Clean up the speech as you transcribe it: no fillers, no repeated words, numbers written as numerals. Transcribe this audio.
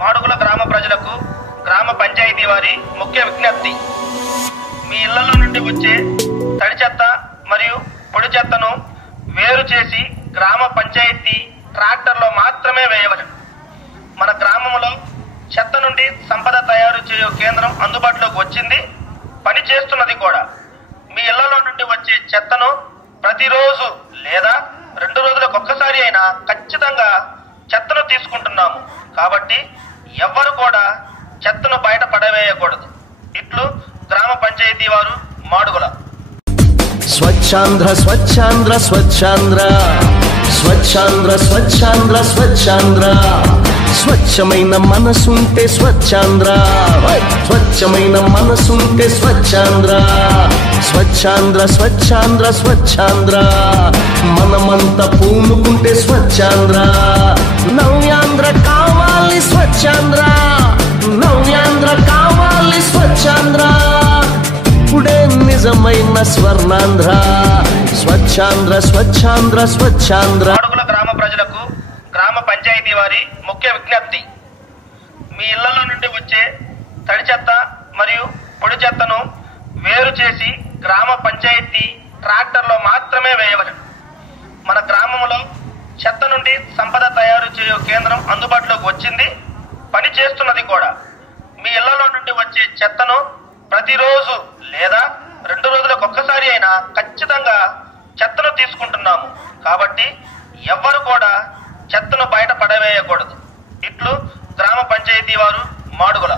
మాడుగుల గ్రామ ప్రజలకు గ్రామ పంచాయతీ వారి ముఖ్య విజ్ఞప్తి. మీ ఇళ్లలో నుండి వచ్చే తడి చెత్త మరియు పొడి చెత్తను వేరు చేసి గ్రామ పంచాయతీ ట్రాక్టర్లో మాత్రమే వేయవలెను. మన గ్రామంలో చెత్త నుండి సంపద తయారు చేయు కేంద్రం అందుబాటులోకి వచ్చింది, పని చేస్తున్నది కూడా. మీ ఇళ్లలో నుండి వచ్చే చెత్తను ప్రతిరోజు లేదా 2 రోజులకు ఒక్కసారి అయినా ఖచ్చితంగా చెత్తను తీసుకుంటున్నాము. కాబట్టి ఎవ్వరు కూడా చెత్తను బయట పడవేయకూడదు. ఇట్లు గ్రామ పంచాయతీ వారు, మాడుగుల. స్వచ్ఛాంధ్ర స్వచ్ఛాంధ్ర స్వచ్ఛాంధ్ర స్వచ్ఛాంధ్ర స్వచ్ఛాంధ్ర స్వచ్ఛాంధ్ర స్వచ్ఛమైన మనసుంటే స్వచ్ఛాంధ్ర, స్వచ్ఛమైన మనసుంటే స్వచ్ఛాంధ్ర. స్వచ్ఛాంధ్ర స్వచ్ఛాంధ్ర స్వచ్ఛాంధ్ర మనమంతా పూనుకుంటే స్వచ్ఛాంధ్ర. నవ్యాంధ్ర కావాలి స్వచ్ఛాంధ్ర, నవ్యాంధ్ర కావాలి స్వచ్ఛాంధ్ర. ఇప్పుడే నిజమైన స్వర్ణాంధ్ర. స్వచ్ఛాంధ్ర స్వచ్ఛాంధ్ర స్వచ్ఛాంధ్ర. మాడుగుల గ్రామ ప్రజలకు గ్రామ పంచాయతీ వారి ముఖ్య విజ్ఞప్తి. మీ ఇళ్లలో నుండి వచ్చే తడి చెత్త మరియు పొడి చెత్తను వేరు చేసి గ్రామ పంచాయతీ ట్రాక్టర్లో మాత్రమే వేయవలెను. మన గ్రామంలో చెత్త నుండి సంపద తయారు చేయు కేంద్రం అందుబాటులోకి వచ్చింది, పని చేస్తున్నది కూడా. మీ ఇళ్లలో నుండి వచ్చే చెత్తను ప్రతిరోజు లేదా 2 రోజులకు ఒక్కసారి అయినా ఖచ్చితంగా చెత్తను తీసుకుంటున్నాము. కాబట్టి ఎవ్వరు కూడా చెత్తను బయట పడవేయకూడదు. ఇట్లు గ్రామ పంచాయతీ వారు, మాడుగుల.